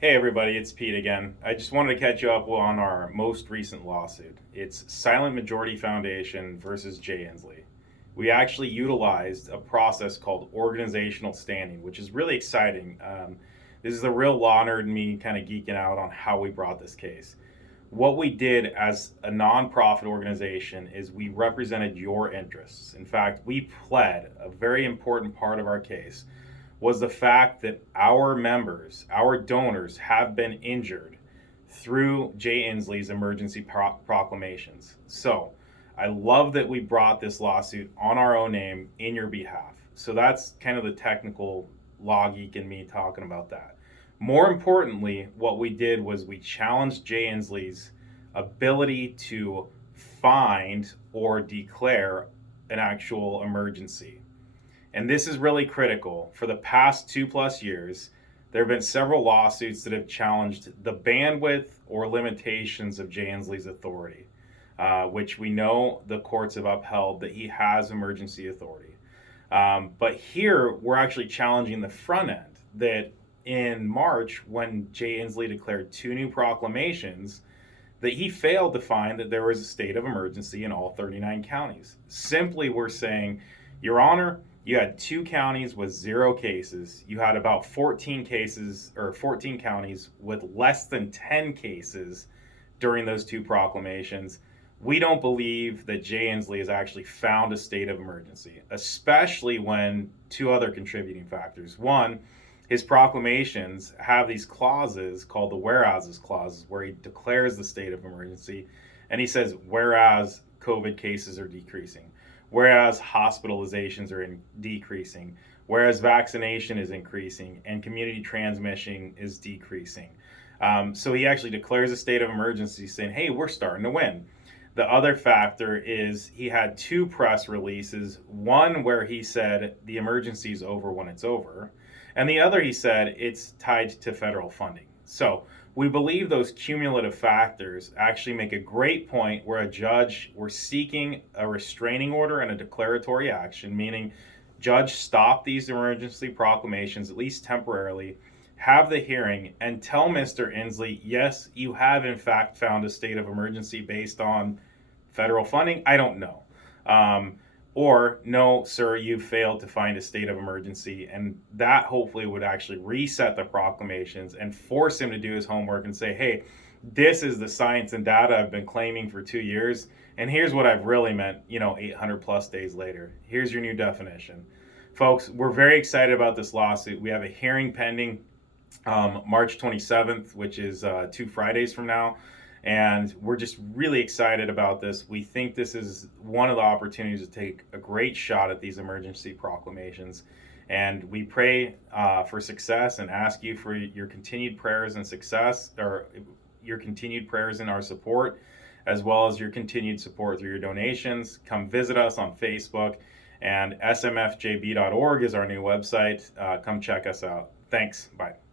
Hey everybody, it's Pete again. I just wanted to catch you up on our most recent lawsuit. It's Silent Majority Foundation versus Jay Inslee. We actually utilized a process called organizational standing, which is really exciting. This is a real law nerd in me kind of geeking out on how we brought this case. What we did as a nonprofit organization is we represented your interests. In fact, we pled a very important part of our case was the fact that our members, our donors, have been injured through Jay Inslee's emergency proclamations. So I love that we brought this lawsuit on our own name in your behalf. So that's kind of the technical law geek in me talking about that. More importantly, what we did was we challenged Jay Inslee's ability to find or declare an actual emergency. And this is really critical. For the past 2+ years, there have been several lawsuits that have challenged the bandwidth or limitations of Jay Inslee's authority, which we know the courts have upheld that he has emergency authority. But here, we're actually challenging the front end that in March, when Jay Inslee declared 2 new proclamations, that he failed to find that there was a state of emergency in all 39 counties. Simply, we're saying, Your Honor, you had 2 counties with 0 cases. You had about 14 cases or 14 counties with less than 10 cases during those 2 proclamations. We don't believe that Jay Inslee has actually found a state of emergency, especially when 2 other contributing factors. One, his proclamations have these clauses called the whereases clauses where he declares the state of emergency and he says, whereas COVID cases are decreasing, whereas hospitalizations are decreasing, whereas vaccination is increasing and community transmission is decreasing. So he actually declares a state of emergency saying, hey, we're starting to win. The other factor is he had 2 press releases, one where he said the emergency is over when it's over, and the other he said it's tied to federal funding. So we believe those cumulative factors actually make a great point where a judge, we're seeking a restraining order and a declaratory action, meaning judge stop these emergency proclamations, at least temporarily, have the hearing and tell Mr. Inslee, yes, you have in fact found a state of emergency based on federal funding. I don't know. Or, no, sir, you failed to find a state of emergency. And that hopefully would actually reset the proclamations and force him to do his homework and say, hey, this is the science and data I've been claiming for 2 years. And here's what I've really meant, 800+ days later. Here's your new definition. Folks, we're very excited about this lawsuit. We have a hearing pending March 27th, which is 2 Fridays from now. And we're just really excited about this. We think this is one of the opportunities to take a great shot at these emergency proclamations. And we pray for success and ask you for your continued prayers and success, or your continued prayers and our support, as well as your continued support through your donations. Come visit us on Facebook, and smfjb.org is our new website. Come check us out. Thanks. Bye.